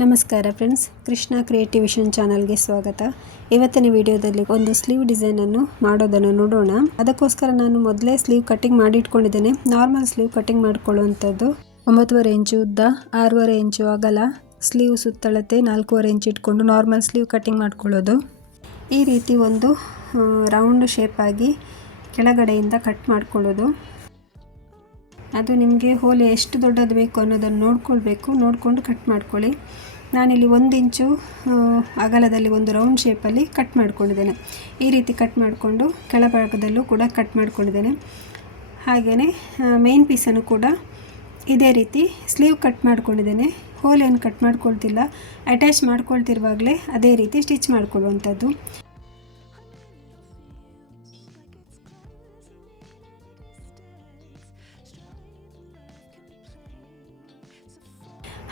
ನಮಸ್ಕಾರ friends, Krishna creative vision ಚಾನಲ್ಗೆ ಸ್ವಾಗತ. ಇವತ್ತಿನ ವಿಡಿಯೋದಲ್ಲಿ ಒಂದು ಸ್ಲೀವ್ ಡಿಸೈನನ್ನು ಮಾಡೋದನ್ನು ನೋಡೋಣ. ಅದಕ್ಕೋಸ್ಕರ ನಾನು ಮೊದಲೇ ಸ್ಲೀವ್ ಕಟ್ಟಿಂಗ್ ಮಾಡಿ ಇಟ್ಕೊಂಡಿದ್ದೇನೆ. ನಾರ್ಮಲ್ ಸ್ಲೀವ್ ಕಟ್ಟಿಂಗ್ ಮಾಡ್ಕೊಳ್ಳುವಂಥದ್ದು 9.5 ಇಂಚು ಉದ್ದ, 6.5 ಇಂಚು ಅಗಲ, ಸ್ಲೀವ್ ಸುತ್ತಳತೆ 4.5 ಇಂಚು ಇಟ್ಕೊಂಡು ನಾರ್ಮಲ್ ಸ್ಲೀವ್ ಕಟ್ಟಿಂಗ್ ಮಾಡ್ಕೊಳ್ಳೋದು. ಈ ರೀತಿ ಒಂದು ರೌಂಡ್ ಶೇಪ್ ಆಗಿ ಕೆಳಗಡೆಯಿಂದ ಕಟ್ ಮಾಡ್ಕೊಳ್ಳೋದು. ಅದು ನಿಮಗೆ ಹೋಲ್ ಎಷ್ಟು ದೊಡ್ಡದು ಬೇಕು ಅನ್ನೋದನ್ನು ನೋಡಿಕೊಂಡು ಕಟ್ ಮಾಡ್ಕೊಳ್ಳಿ. ನಾನಿಲ್ಲಿ 1 ಇಂಚು ಅಗಲದಲ್ಲಿ ಒಂದು ರೌಂಡ್ ಶೇಪಲ್ಲಿ ಕಟ್ ಮಾಡ್ಕೊಂಡಿದ್ದೇನೆ. ಈ ರೀತಿ ಕಟ್ ಮಾಡಿಕೊಂಡು ಕೆಳಭಾಗದಲ್ಲೂ ಕೂಡ ಕಟ್ ಮಾಡ್ಕೊಂಡಿದ್ದೇನೆ. ಹಾಗೆಯೇ ಮೇನ್ ಪೀಸನ್ನು ಕೂಡ ಇದೇ ರೀತಿ ಸ್ಲೀವ್ ಕಟ್ ಮಾಡ್ಕೊಂಡಿದ್ದೇನೆ. ಹೋಲ್ ಏನು ಕಟ್ ಮಾಡ್ಕೊಳ್ತಿಲ್ಲ, ಅಟ್ಯಾಚ್ ಮಾಡ್ಕೊಳ್ತಿರುವಾಗಲೇ ಅದೇ ರೀತಿ ಸ್ಟಿಚ್ ಮಾಡ್ಕೊಳ್ಳುವಂಥದ್ದು.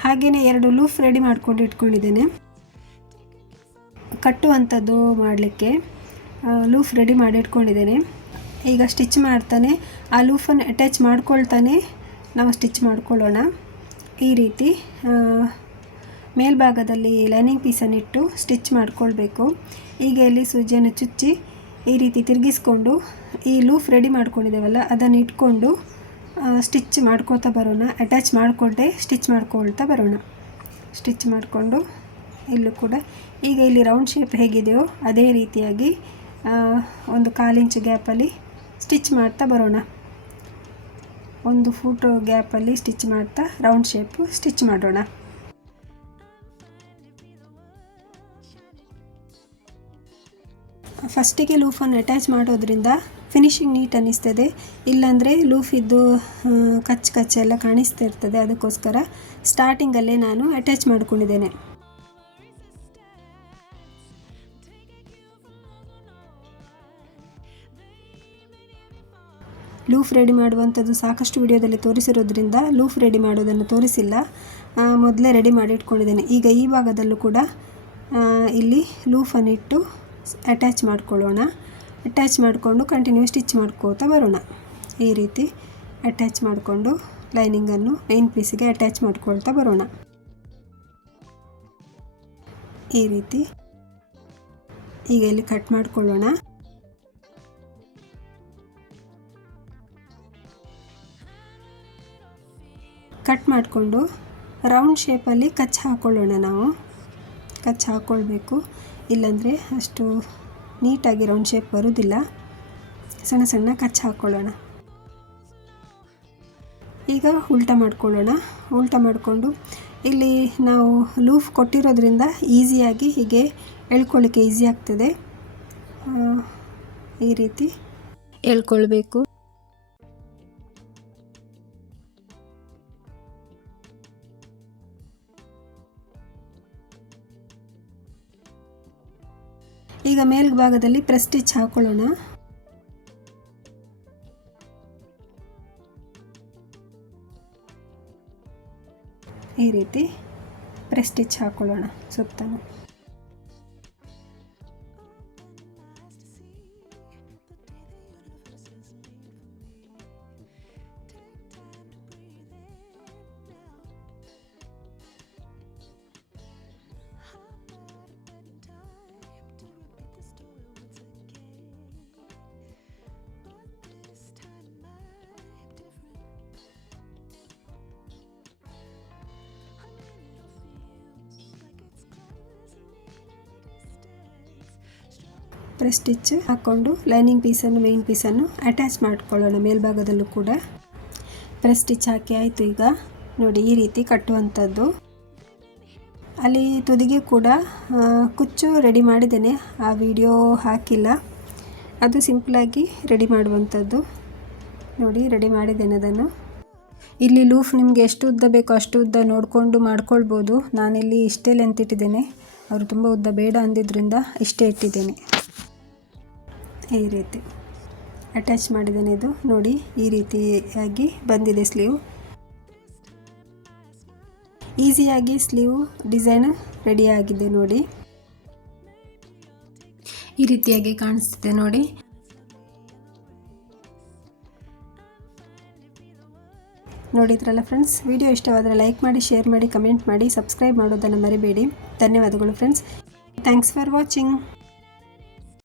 ಹಾಗೆಯೇ 2 ಲೂಫ್ ರೆಡಿ ಮಾಡ್ಕೊಂಡು ಇಟ್ಕೊಂಡಿದ್ದೇನೆ. ಕಟ್ಟುವಂಥದ್ದು ಮಾಡಲಿಕ್ಕೆ ಲೂಫ್ ರೆಡಿ ಮಾಡಿ ಇಟ್ಕೊಂಡಿದ್ದೇನೆ. ಈಗ ಸ್ಟಿಚ್ ಮಾಡ್ತಾನೆ ಆ ಲೂಫನ್ನು ಅಟ್ಯಾಚ್ ಮಾಡ್ಕೊಳ್ತಾನೆ ನಾವು ಸ್ಟಿಚ್ ಮಾಡ್ಕೊಳ್ಳೋಣ. ಈ ರೀತಿ ಮೇಲ್ಭಾಗದಲ್ಲಿ ಲೈನಿಂಗ್ ಪೀಸನ್ನಿಟ್ಟು ಸ್ಟಿಚ್ ಮಾಡ್ಕೊಳ್ಬೇಕು. ಈಗ ಇಲ್ಲಿ ಸೂಜಿಯನ್ನು ಚುಚ್ಚಿ ಈ ರೀತಿ ತಿರುಗಿಸ್ಕೊಂಡು ಈ ಲೂಫ್ ರೆಡಿ ಮಾಡ್ಕೊಂಡಿದ್ದೇವಲ್ಲ ಅದನ್ನು ಇಟ್ಕೊಂಡು ಸ್ಟಿಚ್ ಮಾಡ್ಕೊಳ್ತಾ ಬರೋಣ. ಅಟ್ಯಾಚ್ ಮಾಡಿಕೊಂಡೆ ಸ್ಟಿಚ್ ಮಾಡ್ಕೊಳ್ತಾ ಬರೋಣ. ಸ್ಟಿಚ್ ಮಾಡಿಕೊಂಡು ಇಲ್ಲೂ ಕೂಡ ಈಗ ಇಲ್ಲಿ ರೌಂಡ್ ಶೇಪ್ ಹೇಗಿದೆಯೋ ಅದೇ ರೀತಿಯಾಗಿ 1/4 ಇಂಚು ಗ್ಯಾಪಲ್ಲಿ ಸ್ಟಿಚ್ ಮಾಡ್ತಾ ಬರೋಣ. 1 ಫೂಟ್ ಗ್ಯಾಪಲ್ಲಿ ಸ್ಟಿಚ್ ಮಾಡ್ತಾ ರೌಂಡ್ ಶೇಪು ಸ್ಟಿಚ್ ಮಾಡೋಣ. ಫಸ್ಟಿಗೆ ಲೂಫನ್ನು ಅಟ್ಯಾಚ್ ಮಾಡೋದ್ರಿಂದ ಫಿನಿಶಿಂಗ್ ನೀಟ್ ಅನ್ನಿಸ್ತದೆ. ಇಲ್ಲಾಂದರೆ ಲೂಫಿದ್ದು ಕಚ್ಚೆಲ್ಲ ಕಾಣಿಸ್ತಾ ಇರ್ತದೆ. ಅದಕ್ಕೋಸ್ಕರ ಸ್ಟಾರ್ಟಿಂಗಲ್ಲೇ ನಾನು ಅಟ್ಯಾಚ್ ಮಾಡ್ಕೊಂಡಿದ್ದೇನೆ. ಲೂಫ್ ರೆಡಿ ಮಾಡುವಂಥದ್ದು ಸಾಕಷ್ಟು ವಿಡಿಯೋದಲ್ಲಿ ತೋರಿಸಿರೋದ್ರಿಂದ ಲೂಫ್ ರೆಡಿ ಮಾಡೋದನ್ನು ತೋರಿಸಿಲ್ಲ, ಮೊದಲೇ ರೆಡಿ ಮಾಡಿ ಇಟ್ಕೊಂಡಿದ್ದೇನೆ. ಈಗ ಈ ಭಾಗದಲ್ಲೂ ಕೂಡ ಇಲ್ಲಿ ಲೂಫನ್ನಿಟ್ಟು ಅಟ್ಯಾಚ್ ಮಾಡ್ಕೊಳ್ಳೋಣ. ಅಟ್ಯಾಚ್ ಮಾಡಿಕೊಂಡು ಕಂಟಿನ್ಯೂ ಸ್ಟಿಚ್ ಮಾಡ್ಕೋತಾ ಬರೋಣ. ಈ ರೀತಿ ಅಟ್ಯಾಚ್ ಮಾಡಿಕೊಂಡು ಲೈನಿಂಗನ್ನು ಮೇನ್ ಪೀಸಿಗೆ ಅಟ್ಯಾಚ್ ಮಾಡ್ಕೊಳ್ತಾ ಬರೋಣ. ಈ ರೀತಿ ಈಗ ಇಲ್ಲಿ ಕಟ್ ಮಾಡ್ಕೊಳ್ಳೋಣ. ಕಟ್ ಮಾಡಿಕೊಂಡು ರೌಂಡ್ ಶೇಪಲ್ಲಿ ಕಚ್ ಹಾಕ್ಕೊಳ್ಳೋಣ. ನಾವು ಕಚ್ ಹಾಕ್ಕೊಳ್ಬೇಕು, ಇಲ್ಲಾಂದರೆ ಅಷ್ಟು ನೀಟಾಗಿ ರೌಂಡ್ ಶೇಪ್ ಬರೋದಿಲ್ಲ. ಸಣ್ಣ ಸಣ್ಣ ಕಚ್ ಹಾಕ್ಕೊಳ್ಳೋಣ. ಈಗ ಉಲ್ಟಾ ಮಾಡ್ಕೊಳ್ಳೋಣ. ಉಲ್ಟಾ ಮಾಡಿಕೊಂಡು ಇಲ್ಲಿ ನಾವು ಲೂಫ್ ಕೊಟ್ಟಿರೋದ್ರಿಂದ ಈಸಿಯಾಗಿ ಹೀಗೆ ಎಳ್ಕೊಳ್ಳಿಕ್ಕೆ ಈಸಿ ಆಗ್ತದೆ. ಈ ರೀತಿ ಎಳ್ಕೊಳ್ಬೇಕು. ಈಗ ಮೇಲ್ಭಾಗದಲ್ಲಿ ಪ್ರೆಸ್ ಸ್ಟಿಚ್ ಹಾಕೊಳ್ಳೋಣ. ಈ ರೀತಿ ಪ್ರೆಸ್ ಸ್ಟಿಚ್ ಹಾಕೊಳ್ಳೋಣ ಸುತ್ತಲೂ. ಪ್ರೆಸ್ ಸ್ಟಿಚ್ ಹಾಕ್ಕೊಂಡು ಲೈನಿಂಗ್ ಪೀಸನ್ನು ಮೇನ್ ಪೀಸನ್ನು ಅಟ್ಯಾಚ್ ಮಾಡ್ಕೊಳ್ಳೋಣ. ಮೇಲ್ಭಾಗದಲ್ಲೂ ಕೂಡ ಪ್ರೆಸ್ ಸ್ಟಿಚ್ ಹಾಕಿ ಆಯಿತು. ಈಗ ನೋಡಿ ಈ ರೀತಿ ಕಟ್ಟುವಂಥದ್ದು. ಅಲ್ಲಿ ತುದಿಗೆ ಕೂಡ ಕುಚ್ಚು ರೆಡಿ ಮಾಡಿದ್ದೇನೆ, ಆ ವಿಡಿಯೋ ಹಾಕಿಲ್ಲ. ಅದು ಸಿಂಪಲಾಗಿ ರೆಡಿ ಮಾಡುವಂಥದ್ದು. ನೋಡಿ ರೆಡಿ ಮಾಡಿದ್ದೇನೆ ಅದನ್ನು. ಇಲ್ಲಿ ಲೂಫ್ ನಿಮಗೆ ಎಷ್ಟು ಉದ್ದ ಬೇಕೋ ಅಷ್ಟು ಉದ್ದ ನೋಡಿಕೊಂಡು ಮಾಡ್ಕೊಳ್ಬೋದು. ನಾನಿಲ್ಲಿ ಇಷ್ಟೇ ಲೆಂತ್ ಇಟ್ಟಿದ್ದೇನೆ. ಅವರು ತುಂಬ ಉದ್ದ ಬೇಡ ಅಂದಿದ್ದರಿಂದ ಇಷ್ಟೇ ಇಟ್ಟಿದ್ದೇನೆ. ಈ ರೀತಿ ಅಟ್ಯಾಚ್ ಮಾಡಿದ್ದೇನೆ. ಇದು ನೋಡಿ ಈ ರೀತಿಯಾಗಿ ಬಂದಿದೆ ಸ್ಲೀವ್. ಈಸಿಯಾಗಿ ಸ್ಲೀವ್ ಡಿಸೈನ್ ರೆಡಿ ಆಗಿದೆ ನೋಡಿ. ಈ ರೀತಿಯಾಗಿ ಕಾಣಿಸ್ತಿದೆ ನೋಡಿ. ನೋಡಿದ್ರಲ್ಲ ಫ್ರೆಂಡ್ಸ್, ವಿಡಿಯೋ ಇಷ್ಟವಾದರೆ ಲೈಕ್ ಮಾಡಿ, ಶೇರ್ ಮಾಡಿ, ಕಮೆಂಟ್ ಮಾಡಿ, ಸಬ್ಸ್ಕ್ರೈಬ್ ಮಾಡೋದನ್ನು ಮರಿಬೇಡಿ. ಧನ್ಯವಾದಗಳು ಫ್ರೆಂಡ್ಸ್. Thanks for watching.